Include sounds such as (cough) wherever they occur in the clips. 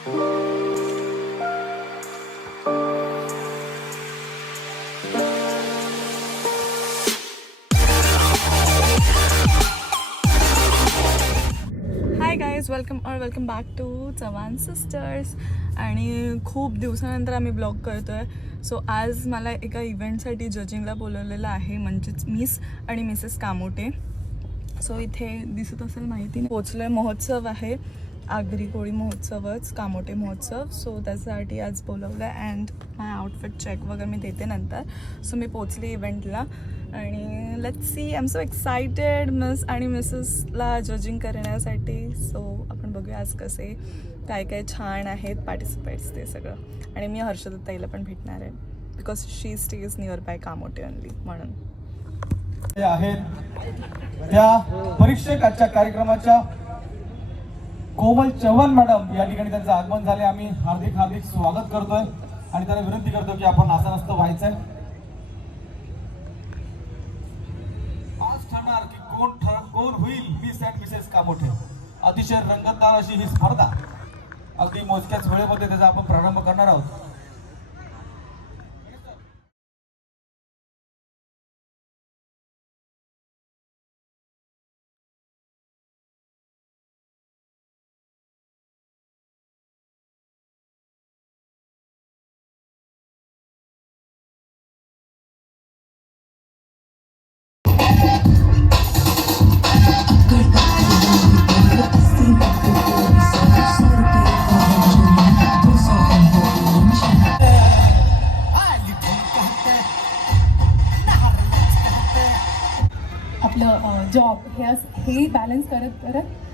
Hi guys welcome or welcome back to Chavan sisters आणि खूप दिवसानंतर आम्ही ब्लॉग करतो आहे सो आज मला एका इव्हेंटसाठी जजिंगला बोलवलेलं आहे म्हणजेच मिस आणि मिसेस कामोटे. सो इथे दिसत असेल माहिती नाही. पोचलो आहे महोत्सव आहे. आगरी कोळी महोत्सवच कामोटे महोत्सव. सो त्याच्यासाठी आज बोलवलं आहे अँड माय आउटफिट चेक वगैरे मी देते नंतर. सो मी पोचले इव्हेंटला आणि let see I am so excited miss आणि मिसेसला जजिंग करण्यासाठी. सो आपण बघूया आज कसे काय काय छान आहेत पार्टिसिपेट्स ते सगळं. आणि मी हर्षदत्ताईला पण भेटणार आहे. Because she stays nearby Kamothe only म्हणून. आहेत त्या परीक्षकाच्या कार्यक्रमाच्या कोमल चव्हाण मॅडम या ठिकाणी त्यांचं आगमन झाले आम्ही हार्दिक हार्दिक स्वागत करतोय आणि त्यांना विनंती करतो की आपण असं नसतं व्हायचंय. आज ठरणार की कोण ठर कोण होईल मिस अँड मिसेस कामोठे अतिशय रंगतदार अशी ही स्पर्धा. अगदी मोजक्याच वेळेमध्ये त्याचा आपण प्रारंभ करणार आहोत. जॉब हे असं हे बॅलन्स करत करत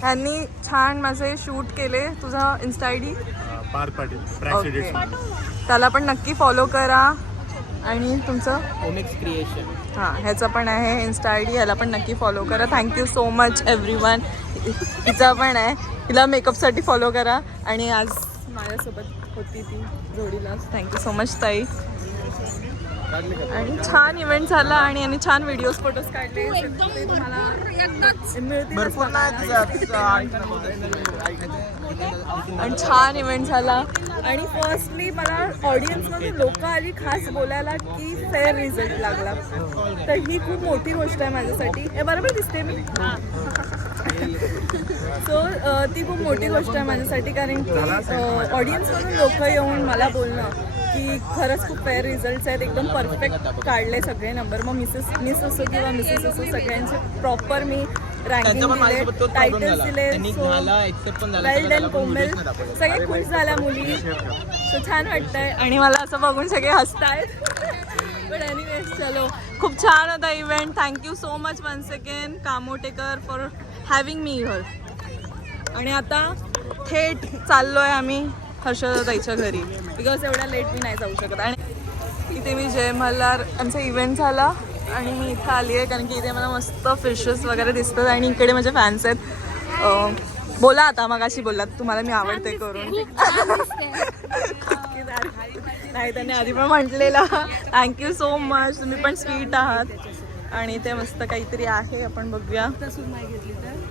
त्यांनी छान माझे शूट केले तुझा इन्स्टा आय डी पार पाटील त्याला पण नक्की फॉलो करा. आणि तुमचं? ओमिक्स क्रिएशन हां ह्याचं पण आहे इन्स्टा आय डी ह्याला पण नक्की फॉलो करा. Thank you so much everyone हिचा पण आहे. हिला मेकअपसाठी फॉलो करा. आणि आज माझ्यासोबत होती ती जोडीला. थँक्यू सो मच ताई. आणि छान इव्हेंट झाला आणि यांनी छान व्हिडिओज फोटोज काढले. तुम्हाला मिळतीलच आणि छान इव्हेंट झाला. आणि फर्स्टली मला ऑडियन्समधून लोक आली खास बोलायला की फेअर रिझल्ट लागला. तर ही खूप मोठी गोष्ट आहे माझ्यासाठी. हे बरोबर दिसते मी? सो ती खूप मोठी गोष्ट आहे माझ्यासाठी कारण की ऑडियन्समधून लोक येऊन मला बोलणं की खरंच खूप फेअर रिझल्ट्स आहेत. एकदम परफेक्ट काढले सगळे नंबर मग मिसेस मिस असो किंवा मिसेस असो सगळ्यांचे प्रॉपर मी रँकिंग दिले टायटल्स दिले सो एक्सेप्ट पण वेल डन कोमल. सगळे खुश झाल्या मुली. सो छान वाटतंय. आणि मला असं बघून सगळे हसतायत. पण एनिवेज चलो. खूप छान होता event thank you so much one second कामोटेकर for having me here आणि आता थेट चाललोय आम्ही. हर्षदाताईच्या घरी. बिकॉज एवढ्या लेट मी नाही जाऊ शकत. आणि इथे मी जय मल्हार आमचा इव्हेंट झाला आणि मी इथं आली आहे कारण की इथे मला मस्त फिशेस वगैरे दिसतात आणि इकडे माझे फॅन्स आहेत. बोला आता मग अशी बोललात तुम्हाला मी आवडते करून. (laughs) नाही त्यांनी आधी पण म्हटलेलं. थँक्यू सो मच तुम्ही पण स्वीट आहात. आणि ते मस्त काहीतरी आहे आपण बघूया.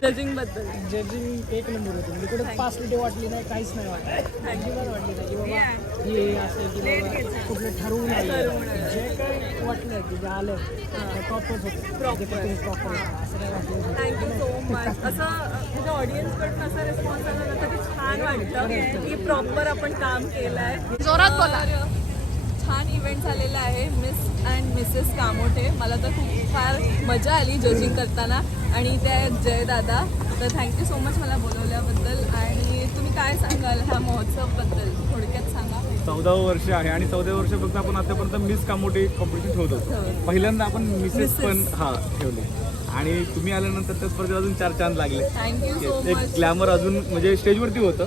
जजिंगबद्दल जजिंग एक नंबर होतं. म्हणजे कुठे पासलिटी वाटली नाही काहीच नाही वाटलं. अजिबात वाटली नाही की बाबा हे असं की बाबा कुठलं ठरवून आलं. जे काही वाटलं की जे आलं ते प्रॉपरच होतं. प्रॉपर असं काय वाटलं नाही. थँक्यू सो मच असं म्हणजे ऑडियन्सकडून असा रिस्पॉन्स आला ना तरी छान वाटतं की प्रॉपर आपण काम केलं आहे जोरात बोला. छान इव्हेंट झालेला आहे मिस अँड मिसेस कामोठे मला तर खूप फार मजा आली जजिंग करताना. आणि ते आहेत जय दादा तर थँक्यू सो मच मला बोलवल्याबद्दल. आणि तुम्ही काय सांगाल ह्या महोत्सवबद्दल? थोडक्यात सांगा. चौदावं वर्ष आहे आणि चौदा वर्षापासून आपण आतापर्यंत मिस कामोठी कॉम्पिटिशन ठेवतो पहिल्यांदा आपण मिसेस पण हा ठेवले. आणि तुम्ही आल्यानंतर त्या स्पर्धेत अजून चार चांद लागले. एक ग्लॅमर अजून म्हणजे स्टेजवरती होतं.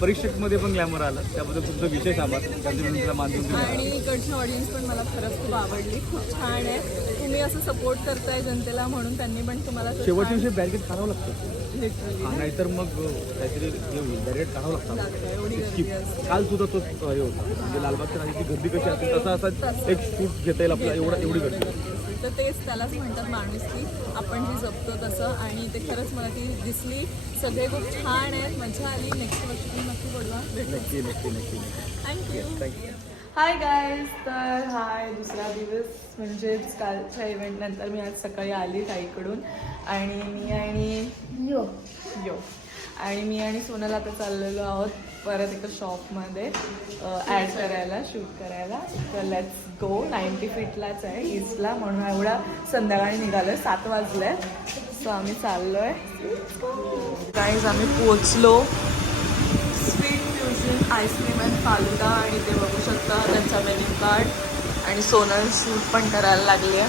परीक्षकमध्ये पण ग्लॅमर आलं. त्याबद्दल तुमचं विशेष आभार. त्यांच्या तुला मानून दिला आणि इकडची ऑडियन्स पण मला खरंच खूप आवडली. खूप छान आहे. तुम्ही असं सपोर्ट करताय जनतेला म्हणून त्यांनी पण तुम्हाला शेवटच्या दिवशी बॅरिकेड काढावं लागतं. नाहीतर मग काहीतरी बॅरिकेड काढावं लागतं. काल सुद्धा तो हे होता. म्हणजे लालबागच्या राजाची गर्दी कशी असते तसा असा एक शूट घेता येईल आपल्याला. एवढा एवढी गर्दी. तर तेच त्यालाच म्हणतात माणूस की आपण जी जपतो तसं. आणि ते खरंच मला ती दिसली. सगळे खूप छान आहेत. मजा आली. नेक्स्ट वर्षी पण नक्की बोलवा. नक्की नक्की नक्की थँक्यू हाय गाईज तर हाय दुसरा दिवस. म्हणजेच कालच्या इव्हेंट नंतर मी आज सकाळी आली ताईकडून. आणि मी आणि यो. यो. आणि मी आणि सोनल आता चाललेलो आहोत. परत एका शॉपमध्ये ॲड करायला शूट करायला. तर लेट्स गो नाईन्टी फीटलाच आहे ईस्टला म्हणून एवढा संध्याकाळी निघालो आहे सात वाजले सो आम्ही चाललो आहे गाईज आम्ही पोचलो sweet fusion ice cream and falooda. आणि ते बघू शकता त्यांचा मेन्यू कार्ड आणि सोनल शूट पण करायला लागली आहे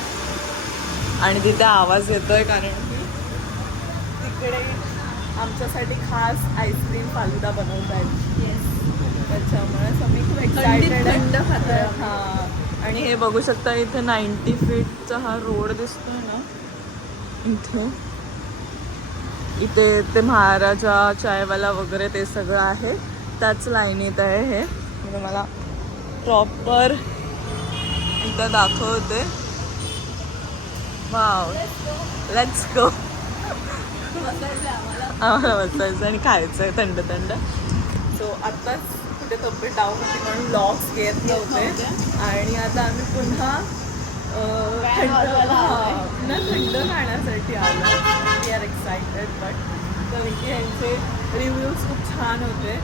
आणि तिथे आवाज येतोय कारण की तिकडे आमच्यासाठी खास आईस्क्रीम फालुदा बनवत आहेत त्याच्यामुळे मी खूप एक्सायटेड हां. आणि हे बघू शकता इथे नाईन्टी फीटचा हा रोड दिसतोय ना. इथे. इथे ते महाराजा चायवाला वगैरे ते सगळं आहे. त्याच लाईनीत आहे हे. मी तुम्हाला प्रॉपर इथं दाखवते. वाव लेट्स गो आम्हाला बसायचं आणि खायचं आहे थंड थंड. सो आत्ताच कुठे तब्येत डाऊन होती म्हणून लॉक्स घेत नव्हते. आणि आता आम्ही पुन्हा थंड हां, थंड खाण्यासाठी आलो. वी आर एक्सायटेड बट तर की यांचे रिव्ह्यूज खूप छान होते.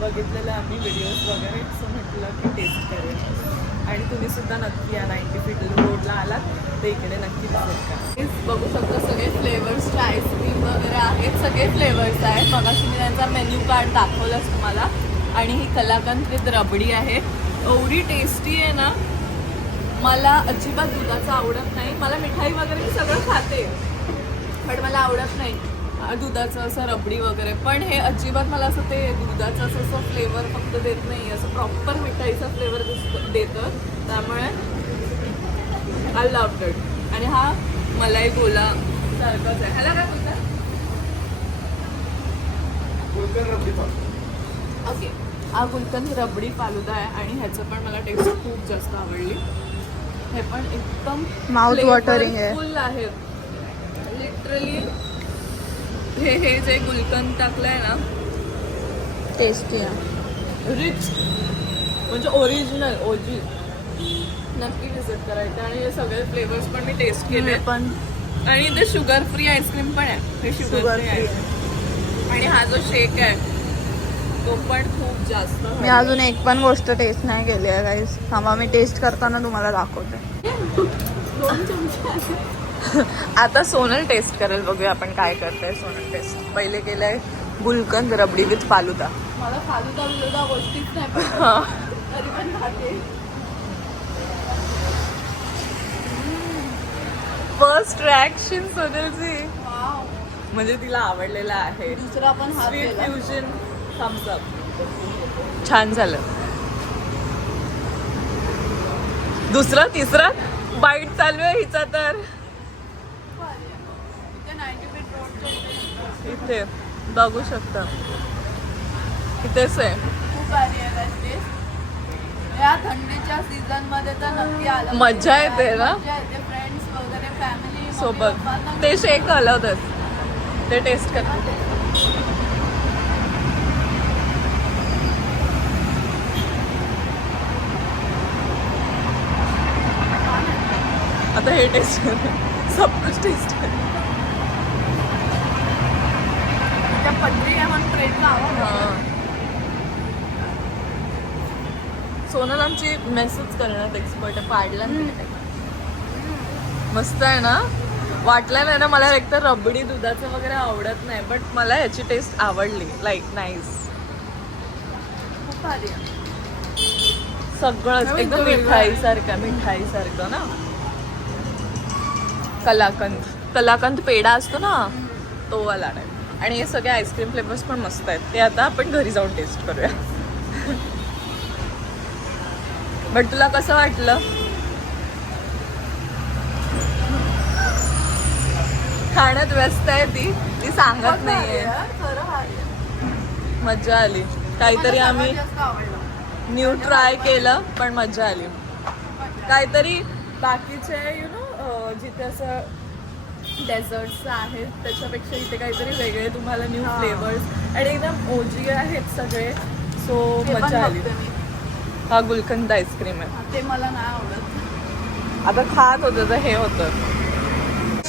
बघितलेले आम्ही व्हिडिओज वगैरे सो म्हटलं की टेस्ट करूया. आणि तुम्ही सुद्धा नक्की या नाईन्टी फीट रोडला आलात ते इकडे नक्की विजिट करा. बघू शकता सगळे फ्लेवर्सचे आईस्क्रीम वगैरे आहेत सगळे फ्लेवर्स आहेत. मगाशी मी त्यांचा मेन्यू कार्ड दाखवलंच तुम्हाला. आणि ही कलाकंद विथ रबडी आहे. एवढी टेस्टी आहे ना मला अजिबात दुधाचं आवडत नाही. मला मिठाई वगैरे मी सगळं खाते. पण मला आवडत नाही. दुधाचं असं रबडी वगैरे. पण हे अजिबात मला असं ते दुधाचं असं असं फ्लेवर फक्त देत नाही. असं प्रॉपर मिठाईचा फ्लेवर देतं. त्यामुळे आय लव्ह इट आणि हा मलाई गोला सारखाच आहे. ह्याला काय बोलतात ओके. हा गुलकंद रबडी फालुदा आहे आणि ह्याचं पण मला टेस्ट खूप जास्त आवडली. हे पण एकदम Mouth watering आहे. फुल आहे. लिटरली हे हे जे गुलकंद टाकलंय ना टेस्टी आहे. रिच म्हणजे ओरिजिनल ओजी नक्की विजिट करायचं. आणि हे सगळे फ्लेवर्स पण मी टेस्ट केले. पण. आणि इथे शुगर फ्री आईस्क्रीम पण आहे. हे शुगर फ्री आहे आणि हा जो शेक आहे तो पण खूप जास्त मी अजून एक पण गोष्ट टेस्ट नाही केली आहे गाईस थांबा मी टेस्ट करताना तुम्हाला दाखवते. (laughs) आता सोनल टेस्ट करेल बघूया आपण काय करतोय सोनल टेस्ट पहिले केलंय गुलकंद रबडी विथ फालुदा. मला फालुदा बिलुदा गोष्टीच नाही (laughs) पण. तरी पण खाते. फर्स्ट रिॲक्शन सोनलची. म्हणजे तिला आवडलेला आहे. दुसरा पण स्वीट फ्युजन थम्स अप छान झालं. दुसरा तिसरा? बाईट चालू आहे हिचा तर. इथे बघू शकता. इथेच आहे. खूप भारी आहे. या थंडीच्या सीझनमध्ये तर नक्की आलं मज्जा येते ना? मज्जा येते फ्रेंड्स वगैरे फॅमिली सोबत. ते शेक हलवतात. ते टेस्ट करतात. आता हे टेस्ट कर सब कुछ टेस्ट कर त्या पदरी आहे म्हणून ट्रेनला आवाज हां सोनल आमची मेसेज करण्यात एक्सपर्ट आहे पाडला. मस्त आहे ना? वाटलं नाही ना मला एकतर रबडी दुधाचं वगैरे आवडत नाही बट मला याची टेस्ट आवडली. लाईक नाईस सगळंच एकदम मिठाई सारखं मिठाई सारखं ना? कलाकंद. कलाकंद पेढा असतो ना? तो वाला नाही. आणि हे सगळे आईस्क्रीम फ्लेवर्स पण मस्त आहेत. ते आता आपण घरी जाऊन टेस्ट करूया. बट तुला कसं वाटलं? खाण्यात व्यस्त आहे ती. ती सांगत नाहीये. मजा आली. काहीतरी आम्ही न्यू ट्राय केलं पण मजा आली. काहीतरी बाकीचे यु नो जिथे असं डेझर्ट्स आहेत त्याच्यापेक्षा इथे काहीतरी वेगळे तुम्हाला न्यू फ्लेवर्स आणि एकदम ओजी आहेत सगळे सो मजा आली. हा गुलकंद आईस्क्रीम आहे. ते मला नाही आवडत. आता खात होतं तर हे होतं.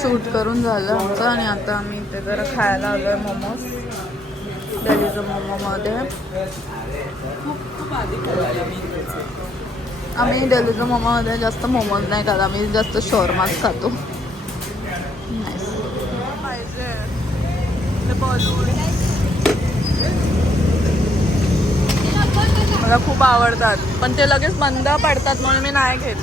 शूट करून झालं आमचं आणि आता आम्ही इथे जरा खायला आलोय मोमोज. दिल्लीचं मोमोमध्ये. आम्ही दिल्लीचं मोमोमध्ये जास्त मोमोज नाही खात आम्ही जास्त शोरमाच खातो. पाहिजे ते मला खूप आवडतात. पण ते लगेच बंद पडतात म्हणून मी नाही घेत.